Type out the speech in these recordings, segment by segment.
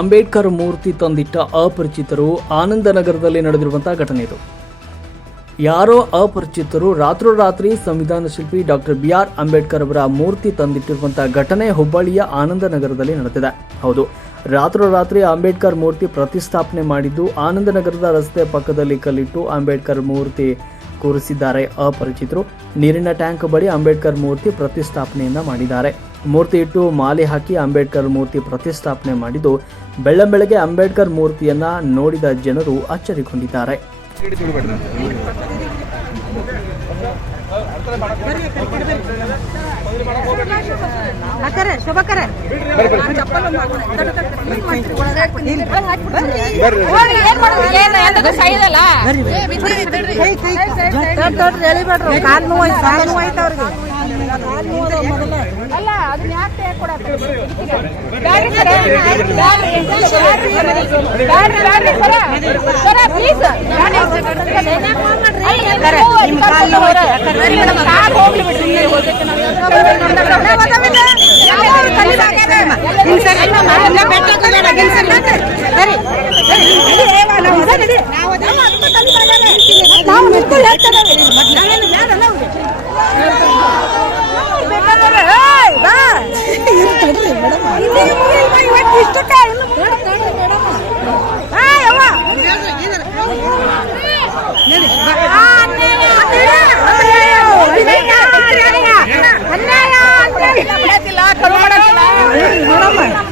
ಅಂಬೇಡ್ಕರ್ ಮೂರ್ತಿ ತಂದಿಟ್ಟ ಅಪರಿಚಿತರು ಆನಂದನಗರದಲ್ಲಿ ನಡೆದಿರುವಂತಹ ಘಟನೆ ಇದು. ಯಾರೋ ಅಪರಿಚಿತರು ರಾತ್ರೋರಾತ್ರಿ ಸಂವಿಧಾನ ಶಿಲ್ಪಿ ಡಾಕ್ಟರ್ BR ಅಂಬೇಡ್ಕರ್ ಅವರ ಮೂರ್ತಿ ತಂದಿಟ್ಟಿರುವಂತಹ ಘಟನೆ ಹುಬ್ಬಳ್ಳಿಯ ಆನಂದನಗರದಲ್ಲಿ ನಡೆದಿದೆ. ಹೌದು, ರಾತ್ರೋರಾತ್ರಿ ಅಂಬೇಡ್ಕರ್ ಮೂರ್ತಿ ಪ್ರತಿಷ್ಠಾಪನೆ ಮಾಡಿದ್ದು ಆನಂದನಗರದ ರಸ್ತೆ ಪಕ್ಕದಲ್ಲಿ ಕಲ್ಲಿಟ್ಟು ಅಂಬೇಡ್ಕರ್ ಮೂರ್ತಿ ಕೂರಿಸಿದ್ದಾರೆ ಅಪರಿಚಿತರು. ನೀರಿನ ಟ್ಯಾಂಕ್ ಬಳಿ ಅಂಬೇಡ್ಕರ್ ಮೂರ್ತಿ ಪ್ರತಿಷ್ಠಾಪನೆಯನ್ನ ಮಾಡಿದ್ದಾರೆ. ಮೂರ್ತಿ ಇಟ್ಟು ಮಾಲೆ ಹಾಕಿ ಅಂಬೇಡ್ಕರ್ ಮೂರ್ತಿ ಪ್ರತಿಷ್ಠಾಪನೆ ಮಾಡಿದ್ದು ಬೆಳ್ಳಂಬೆಳಗ್ಗೆ ಅಂಬೇಡ್ಕರ್ ಮೂರ್ತಿಯನ್ನ ನೋಡಿದ ಜನರು ಅಚ್ಚರಿಗೊಂಡಿದ್ದಾರೆ.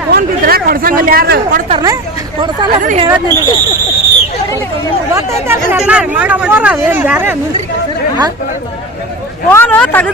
ಫೋನ್ ಬಿದ್ರೆ ಕೊಡ್ಸಂಗಲ್ಲ, ಯಾರು ಕೊಡ್ತಾರ ಹೇಳೋದ್ ಫೋನ್ ತೆಗೆದು